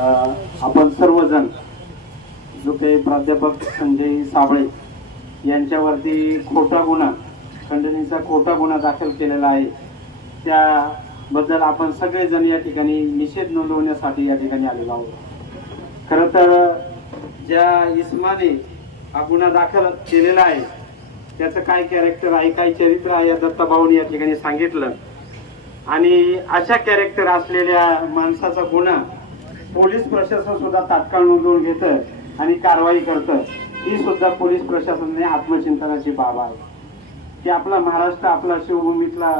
आपण सर्वजण जो काही प्राध्यापक संजय साबळे यांच्यावरती खोटा गुन्हा खंडणीचा खोटा गुन्हा दाखल केलेला आहे त्याबद्दल आपण सगळेजण या ठिकाणी निषेध नोंदवण्यासाठी या ठिकाणी आलेलो आहोत खरं तर ज्या इस्माने हा गुन्हा दाखल केलेला आहे त्याचं काय कॅरेक्टर आहे काय चरित्र आहे या दत्ताभाऊने या ठिकाणी सांगितलं आणि अशा कॅरेक्टर असलेल्या माणसाचा गुन्हा पोलीस प्रशासन सुद्धा तात्काळ नोंदवून घेतं आणि कारवाई करतं ही सुद्धा पोलीस प्रशासनाने आत्मचिंतनाची बाब आहे की आपला महाराष्ट्र आपला शिवभूमीतला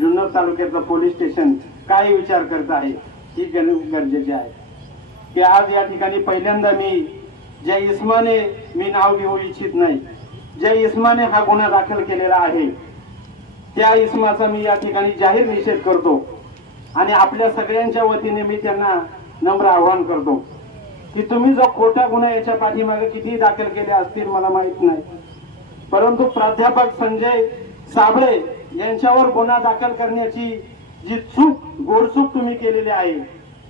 जुन्नर तालुक्यातलं पोलीस स्टेशन काय विचार करत आहे ही गरजेची आहे की आज या ठिकाणी पहिल्यांदा मी ज्या इस्माने मी नाव घेऊ इच्छित नाही ज्या इस्माने हा गुन्हा दाखल केलेला आहे त्या इस्माचा मी या ठिकाणी जाहीर निषेध करतो आणि आपल्या सगळ्यांच्या वतीने मी त्यांना नम्र आवाहन करतो की तुम्ही जो खोटा गुन्हा याच्या पाठीमागे किती दाखल केले असतील मला माहित नाही परंतु प्राध्यापक संजय साबळे यांच्यावर गुन्हा दाखल करण्याची जी चूक गोडचूक तुम्ही केलेली आहे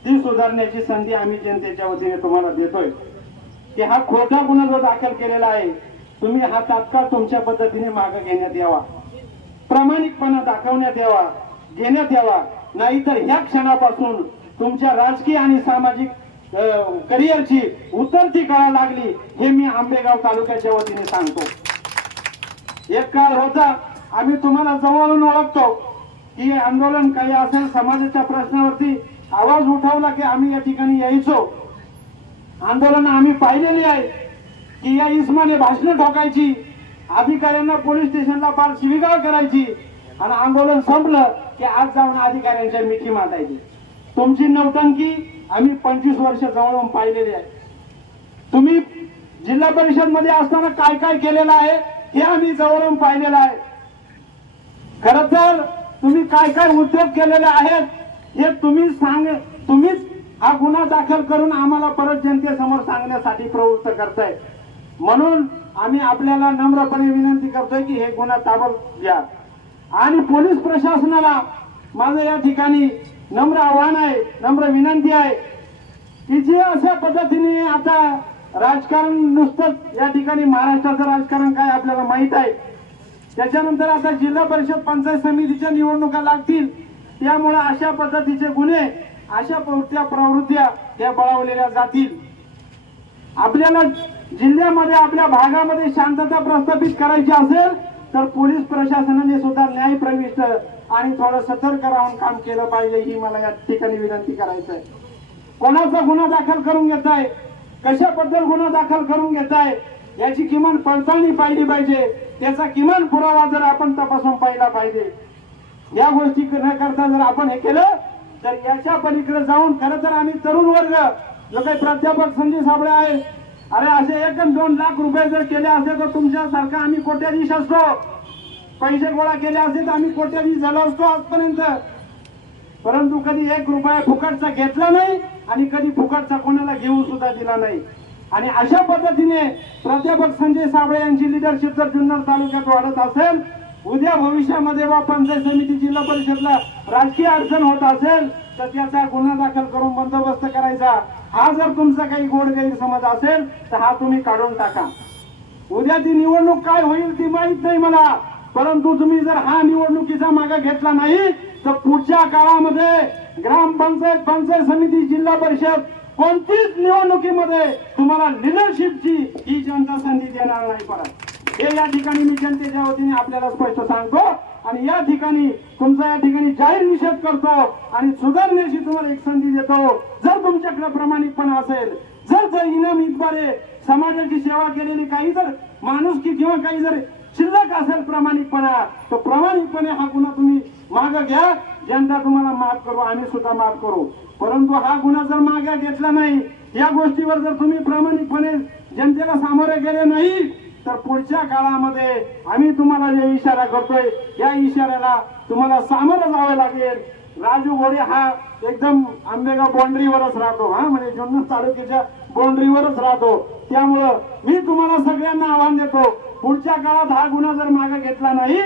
ती सुधारण्याची संधी आम्ही जनतेच्या वतीने तुम्हाला देतोय की हा खोटा गुन्हा जो दाखल केलेला आहे तुम्ही हा तात्काळ तुमच्या पद्धतीने मागे घेण्यात यावा प्रामाणिकपणा दाखवण्यात यावा घेण्यात यावा नाहीतर ह्या क्षणापासून तुमच्या राजकीय आणि सामाजिक करिअरची उतरती कळा लागली हे मी आंबेगाव तालुक्याच्या वतीने सांगतो एक काळ होता आम्ही तुम्हाला जवळून ओळखतो की आंदोलन काही असेल समाजाच्या प्रश्नावरती आवाज उठवला की आम्ही या ठिकाणी यायचो आंदोलन आम्ही पाहिलेली आहे की या इस्माने भाषणं ठोकायची अधिकाऱ्यांना पोलीस स्टेशनला फार शिविगाळ करायची आणि आंदोलन संपलं की आज जाऊन अधिकाऱ्यांच्या मिठी मारायची तुमची नवटंकी आम्ही पंचवीस वर्ष जवळून पाहिलेली आहे तुम्ही जिल्हा परिषद मध्ये असताना काय काय केलेलं आहे हे आम्ही जवळून पाहिलेलं आहे खर तर तुम्ही काय काय उद्योग केलेले आहेत हे तुम्ही सांग तुम्हीच हा गुन्हा दाखल करून आम्हाला परत जनतेसमोर सांगण्यासाठी प्रवृत्त करताय म्हणून आम्ही आपल्याला नम्रपणे विनंती करतोय की हे गुन्हा ताबड घ्या आणि पोलीस प्रशासनाला माझं या ठिकाणी नम्र आव्हान आहे नम्र विनंती आहे की जे अशा पद्धतीने आता राजकारण नुसतंच या ठिकाणी महाराष्ट्राचं राजकारण काय आपल्याला माहीत आहे त्याच्यानंतर आता जिल्हा परिषद पंचायत समितीच्या निवडणुका लागतील त्यामुळे अशा पद्धतीचे गुन्हे अशा प्रवृत्त्या प्रवृत्त्या या बळावलेल्या जातील आपल्याला जिल्ह्यामध्ये आपल्या भागामध्ये शांतता प्रस्थापित करायची असेल तर पोलीस प्रशासनाने सुद्धा न्याय विसर आणि थोडं सतर्क राहून काम केलं पाहिजे ही मला या ठिकाणी विनंती करायचं आहे कोणाचा गुन्हा दाखल करून घेताय कशाबद्दल गुन्हा दाखल करून घेताय याची किमान पडताळणी पाहिली पाहिजे त्याचा किमान पुरावा जर आपण तपासून पाहिला पाहिजे या गोष्टी न करता जर आपण हे केलं तर याच्या पलीकडे जाऊन खर तर आम्ही तरुण वर्ग जो काही प्राध्यापक संजय साबळे आहे अरे असे एक दोन लाख रुपये जर केले असेल तर तुमच्यासारखा आम्ही कोट्याधीश असतो पैसे गोळा केले असते तर आम्ही कोट्याधी झालो असतो आजपर्यंत परंतु कधी एक रुपया फुकटचा घेतला नाही आणि कधी फुकटचा कोणाला घेऊ सुद्धा दिला नाही आणि अशा पद्धतीने प्राध्यापक संजय साबळे यांची लिडरशिप जर जुन्नर तालुक्यात वाढत असेल उद्या भविष्यामध्ये वा पंचायत समिती जिल्हा परिषदला राजकीय अडचण होत असेल तर त्याचा गुन्हा दाखल करून बंदोबस्त करायचा हा जर तुमचा काही गोड गैरसमज असेल तर हा तुम्ही काढून टाका उद्या ती निवडणूक काय होईल ती माहीत नाही मला परंतु तुम्ही जर हा निवडणुकीचा मागा घेतला नाही तर पुढच्या काळामध्ये ग्रामपंचायत पंचायत समिती जिल्हा परिषद कोणतीच निवडणुकीमध्ये तुम्हाला लिडरशिपची ही जनता संधी देणार नाही परत हे या ठिकाणी मी जनतेच्या वतीने आपल्याला स्पष्ट सांगतो आणि या ठिकाणी तुमचा या ठिकाणी जाहीर निषेध करतो आणि सुधारण्याची तुम्हाला एक संधी देतो जर तुमच्याकडे प्रामाणिकपणा असेल जर जर इनाम इतबारे समाजाची सेवा केलेली काही जर माणुसकी किंवा काही जर शिल्लक असेल प्रामाणिकपणा तो प्रामाणिकपणे हा गुन्हा तुम्ही माग घ्या जनता तुम्हाला माफ करू आम्ही सुद्धा माफ करू परंतु हा गुन्हा जर मागे घेतला नाही या गोष्टीवर जर तुम्ही प्रामाणिकपणे जनतेला सामोरे गेले नाही तर पुढच्या काळामध्ये आम्ही तुम्हाला जे इशारा करतोय या इशाऱ्याला तुम्हाला सामोरं जावं लागेल राजू घोडे हा एकदम आंबेगाव बाउंड्रीवरच राहतो हा म्हणजे जुन्नर तालुक्याच्या बाउंड्रीवरच राहतो त्यामुळं मी तुम्हाला सगळ्यांना आव्हान देतो पुढच्या काळात हा गुन्हा जर मागे घेतला नाही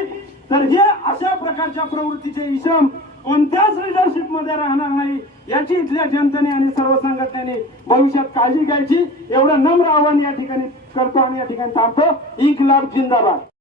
तर हे अशा प्रकारच्या प्रवृत्तीचे इसम कोणत्याच लिडरशिप मध्ये राहणार नाही याची इथल्या जनतेने आणि सर्व संघटनेने भविष्यात काळजी घ्यायची एवढं नम्र आव्हान या ठिकाणी करतो आणि या ठिकाणी थांबतो इकलाब जिंदाबाद